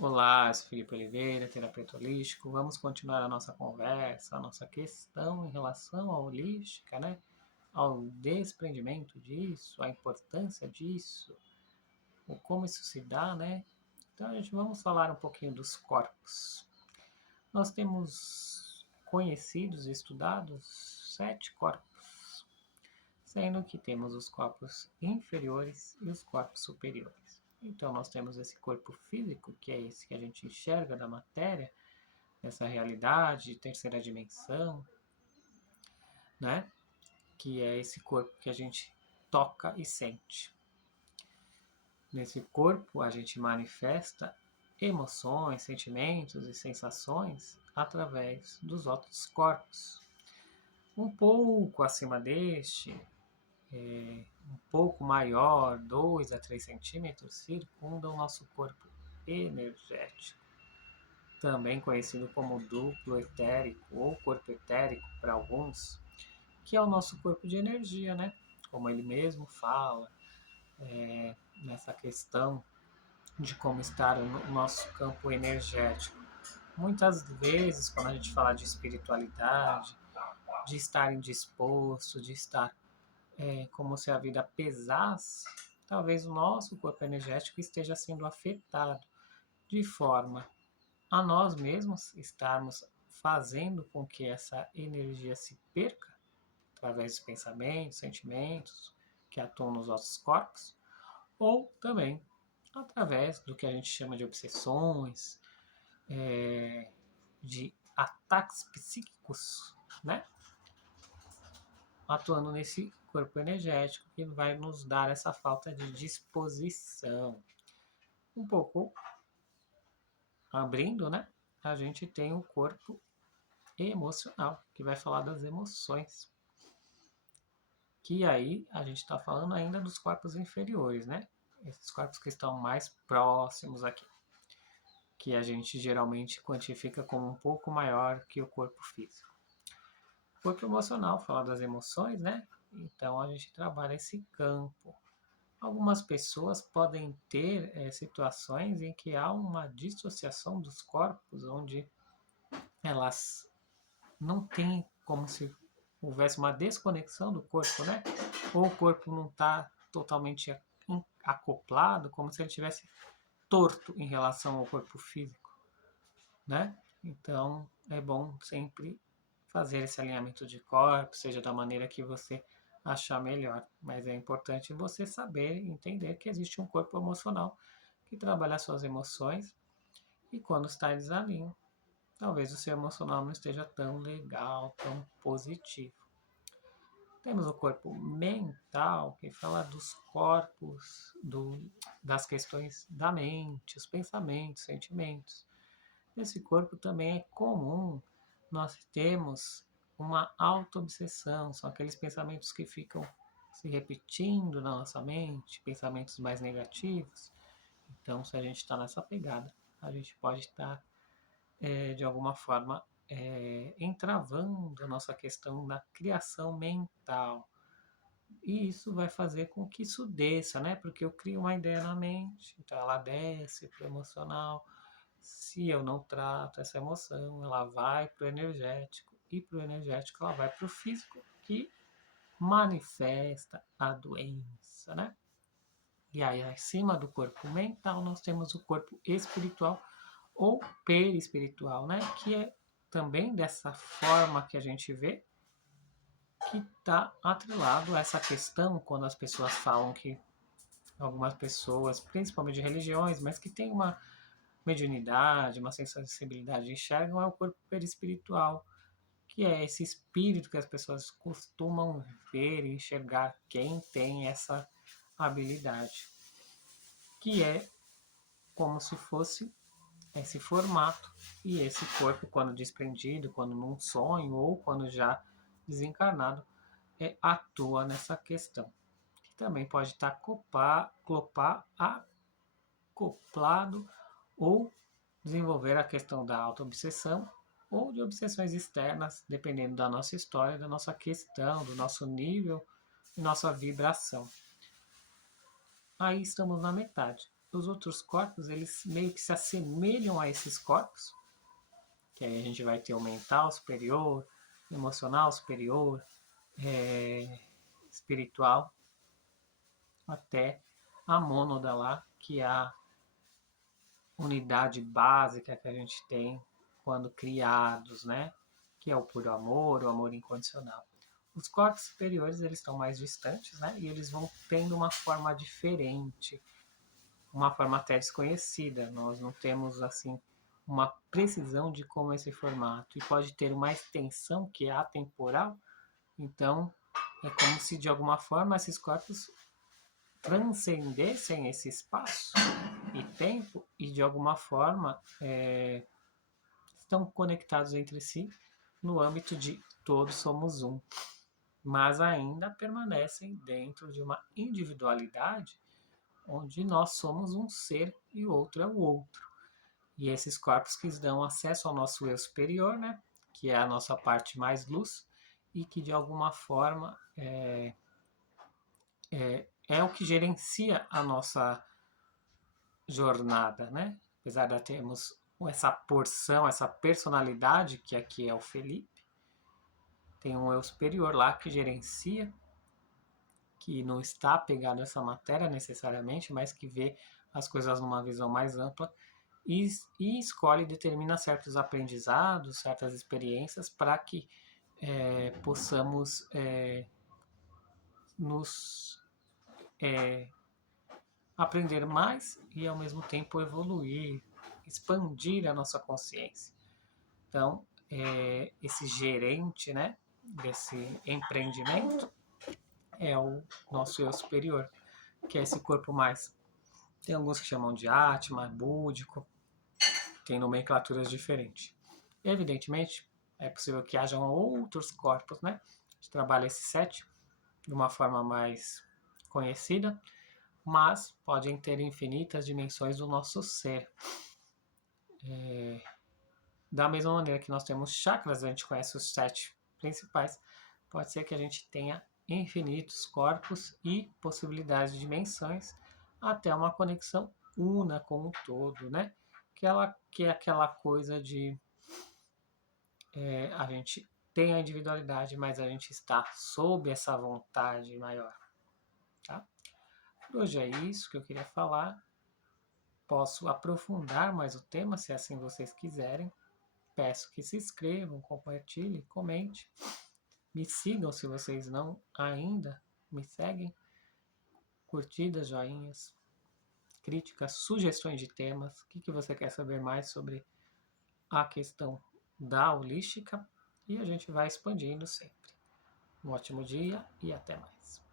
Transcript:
Olá, eu sou Felipe Oliveira, terapeuta holístico. Vamos continuar a nossa conversa, a nossa questão em relação à holística, né? Ao desprendimento disso, a importância disso, o como isso se dá, né? Então, a gente vamos falar um pouquinho dos corpos. Nós temos conhecidos e estudados 7 corpos, sendo que temos os corpos inferiores e os corpos superiores. Então, nós temos esse corpo físico, que é esse que a gente enxerga da matéria, essa realidade de terceira dimensão, né? Que é esse corpo que a gente toca e sente. Nesse corpo, a gente manifesta emoções, sentimentos e sensações através dos outros corpos. Um pouco acima deste, um pouco maior, 2 a 3 centímetros, circunda o nosso corpo energético, também conhecido como duplo etérico ou corpo etérico para alguns, que é o nosso corpo de energia, né? Como ele mesmo fala, nessa questão de como estar no nosso campo energético. Muitas vezes, quando a gente fala de espiritualidade, de estar indisposto, de estar como se a vida pesasse, talvez o nosso corpo energético esteja sendo afetado de forma a nós mesmos estarmos fazendo com que essa energia se perca através dos pensamentos, sentimentos que atuam nos nossos corpos, ou também através do que a gente chama de obsessões, de ataques psíquicos, né? Atuando nesse corpo energético que vai nos dar essa falta de disposição. Um pouco abrindo, né? A gente tem o corpo emocional, que vai falar das emoções. Que aí a gente está falando ainda dos corpos inferiores, né? Esses corpos que estão mais próximos aqui, que a gente geralmente quantifica como um pouco maior que o corpo físico. O corpo emocional fala das emoções, né? Então a gente trabalha esse campo. Algumas pessoas podem ter situações em que há uma dissociação dos corpos, onde elas não têm como se houvesse uma desconexão do corpo, né? Ou o corpo não está totalmente acoplado, como se ele tivesse torto em relação ao corpo físico, né? Então é bom sempre fazer esse alinhamento de corpo, seja da maneira que você achar melhor. Mas é importante você saber, entender que existe um corpo emocional que trabalha suas emoções e quando está em desalinho, talvez o seu emocional não esteja tão legal, tão positivo. Temos o corpo mental, que fala dos corpos, das questões da mente, os pensamentos, sentimentos. Nesse corpo também é comum nós temos uma auto-obsessão, são aqueles pensamentos que ficam se repetindo na nossa mente, pensamentos mais negativos. Então, se a gente está nessa pegada, a gente pode estar, de alguma forma, entravando a nossa questão da criação mental. E isso vai fazer com que isso desça, né? Porque eu crio uma ideia na mente, então ela desce para o emocional. Se eu não trato essa emoção, ela vai para o energético. E para o energético ela vai para o físico, que manifesta a doença, né? E aí, acima do corpo mental, nós temos o corpo espiritual ou perispiritual, né? Que é também dessa forma que a gente vê, que está atrelado a essa questão quando as pessoas falam que algumas pessoas, principalmente de religiões, mas que tem uma mediunidade, uma sensibilidade, enxergam é o corpo perispiritual, que é esse espírito que as pessoas costumam ver e enxergar quem tem essa habilidade, que é como se fosse esse formato e esse corpo, quando desprendido, quando num sonho ou quando já desencarnado, atua nessa questão. Que também pode estar acoplado ou desenvolver a questão da autoobsessão ou de obsessões externas, dependendo da nossa história, da nossa questão, do nosso nível e nossa vibração. Aí estamos na metade. os outros corpos, eles meio que se assemelham a esses corpos, que aí a gente vai ter o mental superior, emocional superior, espiritual, até a mônada lá, que é a unidade básica que a gente tem quando criados, né? Que é o puro amor, o amor incondicional. Os corpos superiores, eles estão mais distantes, né? E eles vão tendo uma forma diferente, uma forma até desconhecida. Nós não temos, assim, uma precisão de como é esse formato. E pode ter uma extensão que é atemporal. Então, é como se, de alguma forma, esses corpos transcendessem esse espaço e tempo e, de alguma forma, estão conectados entre si no âmbito de todos somos um, mas ainda permanecem dentro de uma individualidade onde nós somos um ser e o outro é o outro. E esses corpos que dão acesso ao nosso eu superior, né, que é a nossa parte mais luz, e que de alguma forma é o que gerencia a nossa jornada, né? Apesar de termos essa porção, essa personalidade, que aqui é o Felipe, tem um eu superior lá que gerencia, que não está apegado a essa matéria necessariamente, mas que vê as coisas numa visão mais ampla e escolhe e determina certos aprendizados, certas experiências para que possamos nos aprender mais e ao mesmo tempo evoluir, expandir a nossa consciência. Então, esse gerente, né, desse empreendimento é o nosso eu superior, que é esse corpo mais. Tem alguns que chamam de Atma, búdico, tem nomenclaturas diferentes. Evidentemente, é possível que hajam outros corpos, né? A gente trabalha esse 7 de uma forma mais conhecida, mas podem ter infinitas dimensões do nosso ser. Da mesma maneira que nós temos chakras, a gente conhece os 7 principais, pode ser que a gente tenha infinitos corpos e possibilidades de dimensões até uma conexão una com o todo, né? Que é aquela coisa de a gente tem a individualidade, mas a gente está sob essa vontade maior. Tá? Por hoje é isso que eu queria falar. Posso aprofundar mais o tema, se assim vocês quiserem. Peço que se inscrevam, compartilhem, comentem. Me sigam se vocês não ainda me seguem. Curtidas, joinhas, críticas, sugestões de temas. O que você quer saber mais sobre a questão da holística? E a gente vai expandindo sempre. Um ótimo dia e até mais.